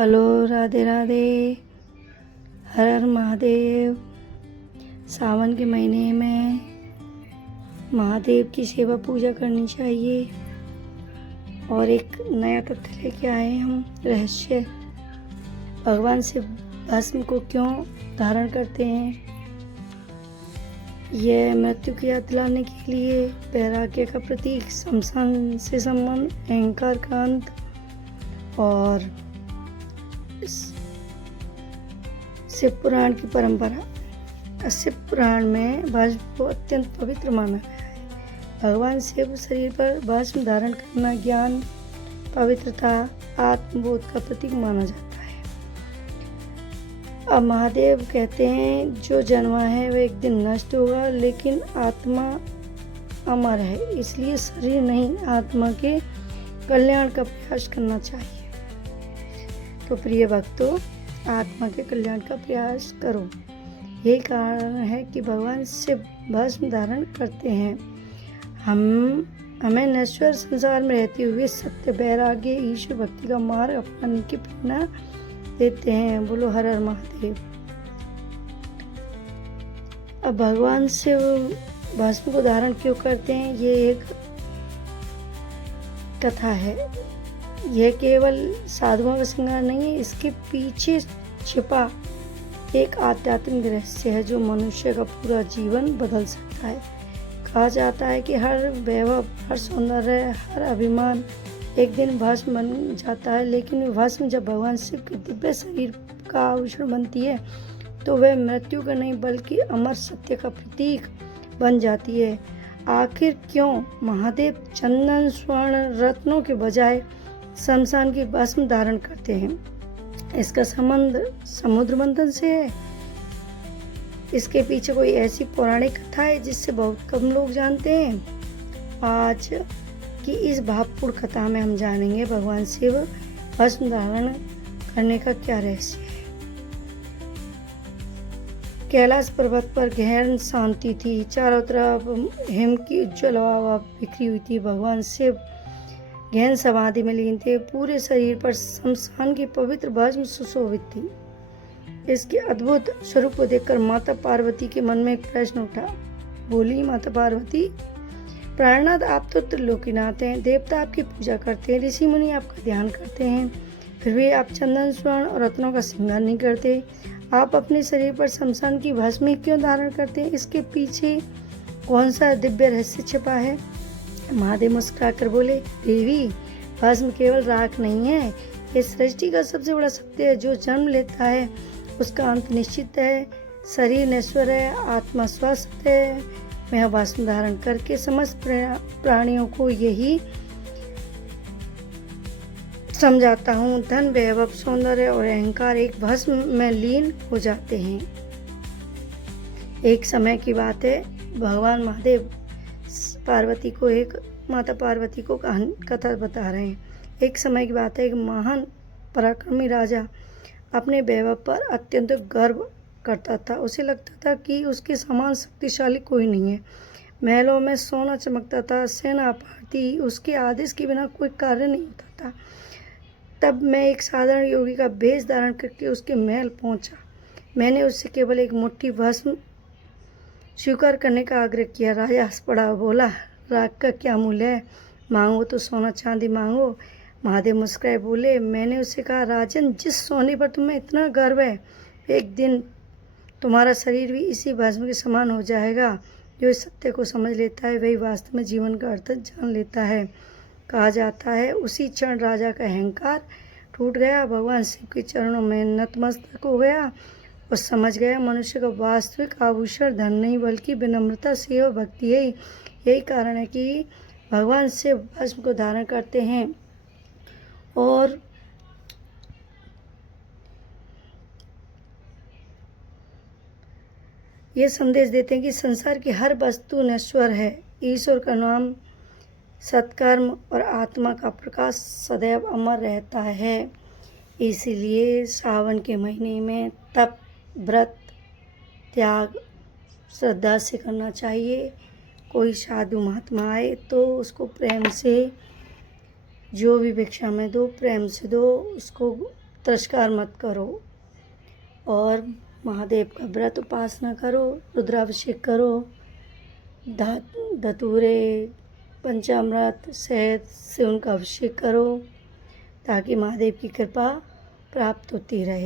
Hello, Radhe Radhe, हर हर महादेव। सावन के महीने में महादेव की सेवा पूजा करनी चाहिए। और एक नया तथ्य लेके आए हम, रहस्य। भगवान शिव भस्म को क्यों धारण करते हैं? यह मृत्यु की याद दिलाने के लिए, वैराग्य का प्रतीक, शमशान से संबंध, अहंकार का अंत और शिव पुराण की परंपरा। शिव पुराण में भस्म को अत्यंत पवित्र माना गया है। भगवान शिव शरीर पर भस्म धारण करना ज्ञान, पवित्रता, आत्मबोध का प्रतीक माना जाता है। अब महादेव कहते हैं, जो जन्मा है वह एक दिन नष्ट होगा, लेकिन आत्मा अमर है। इसलिए शरीर नहीं, आत्मा के कल्याण का प्रयास करना चाहिए। तो प्रिय भक्तों, आत्मा के कल्याण का प्रयास करो। यही कारण है कि भगवान शिव भस्म धारण करते हैं। हमें नश्वर संसार में रहते हुए सत्य, वैराग्य, ईश्वर भक्ति का मार्ग अपनाने की प्रेरणा देते हैं। बोलो हर हर महादेव। अब भगवान शिव भस्म को धारण क्यों करते हैं, ये एक कथा है। यह केवल साधुओं का श्रृंगार नहीं है, इसके पीछे छिपा एक आध्यात्मिक रहस्य है जो मनुष्य का पूरा जीवन बदल सकता है। कहा जाता है कि हर वैभव, हर सौंदर्य, हर अभिमान एक दिन भस्म बन जाता है, लेकिन वह भस्म जब भगवान शिव के दिव्य शरीर का आभूषण बनती है तो वह मृत्यु का नहीं बल्कि अमर सत्य का प्रतीक बन जाती है। आखिर क्यों महादेव चंदन, स्वर्ण, रत्नों के बजाय शमशान की भस्म धारण करते हैं? इसका संबंध समुद्र मंथन से है। इसके पीछे कोई ऐसी पौराणिक कथा है जिससे बहुत कम लोग जानते हैं। आज की इस भावपूर्ण कथा में हम जानेंगे भगवान शिव भस्म धारण करने का क्या रहस्य है। कैलाश पर्वत पर गहन शांति थी। चारों तरफ हिम की उज्ज्वल हवा बिखरी हुई थी। भगवान शिव गहन समाधि में लीन थे। पूरे शरीर पर शमशान की पवित्र भस्म सुशोभित थी। इसके अद्भुत स्वरूप को देखकर माता पार्वती के मन में एक प्रश्न उठा। बोली माता पार्वती, प्राणनाथ, आप तो त्रिलोकीनाथ हैं, देवता आपकी पूजा करते हैं, ऋषि मुनि आपका ध्यान करते हैं, फिर भी आप चंदन, स्वर्ण और रत्नों का श्रृंगार नहीं करते। आप अपने शरीर पर शमशान की भस्म क्यों धारण करते हैं? इसके पीछे कौन सा दिव्य रहस्य छिपा है? महादेव मुस्कुराकर बोले, देवी, भस्म केवल राख नहीं है, ये सृष्टि का सबसे बड़ा सत्य है। जो जन्म लेता है उसका अंत निश्चित है। शरीर नश्वर है, आत्मा स्वस्थ है। मैं भस्म धारण करके समस्त प्राणियों को यही समझाता हूँ, धन, वैभव, सौंदर्य और अहंकार एक भस्म में लीन हो जाते हैं। एक समय की बात है, भगवान महादेव माता पार्वती को कथा बता रहे हैं। एक समय की बात है, एक महान पराक्रमी राजा अपने वैभव पर अत्यंत गर्व करता था। उसे लगता था कि उसके समान शक्तिशाली कोई नहीं है। महलों में सोना चमकता था, सेना अपार थी, उसके आदेश के बिना कोई कार्य नहीं होता था। तब मैं एक साधारण योगी का भेष धारण करके उसके महल पहुंचा। मैंने उससे केवल एक मुट्ठी भस्म स्वीकार करने का आग्रह किया। राजा हंस पड़ा, बोला, राख का क्या मूल्य है? मांगो तो सोना चांदी मांगो। महादेव मुस्कुराए बोले, मैंने उससे कहा, राजन, जिस सोने पर तुम्हें इतना गर्व है, एक दिन तुम्हारा शरीर भी इसी भस्म के समान हो जाएगा। जो इस सत्य को समझ लेता है वही वास्तव में जीवन का अर्थ जान लेता है। कहा जाता है उसी क्षण राजा का अहंकार टूट गया, भगवान शिव के चरणों में नतमस्तक हो गया और समझ गया मनुष्य का वास्तविक आभूषण धन नहीं बल्कि विनम्रता, सेवा, भक्ति है। यही कारण है कि भगवान शिव भस्म को धारण करते हैं और ये संदेश देते हैं कि संसार की हर वस्तु नश्वर है। ईश्वर का नाम, सत्कर्म और आत्मा का प्रकाश सदैव अमर रहता है। इसीलिए सावन के महीने में तप, व्रत, त्याग श्रद्धा से करना चाहिए। कोई साधु महात्मा आए तो उसको प्रेम से, जो भी भिक्षा में दो, प्रेम से दो, उसको तिरस्कार मत करो और महादेव का व्रत उपासना करो, रुद्राभिषेक करो, धतूरे, पंचामृत, शहद से उनका अभिषेक करो ताकि महादेव की कृपा प्राप्त होती रहे।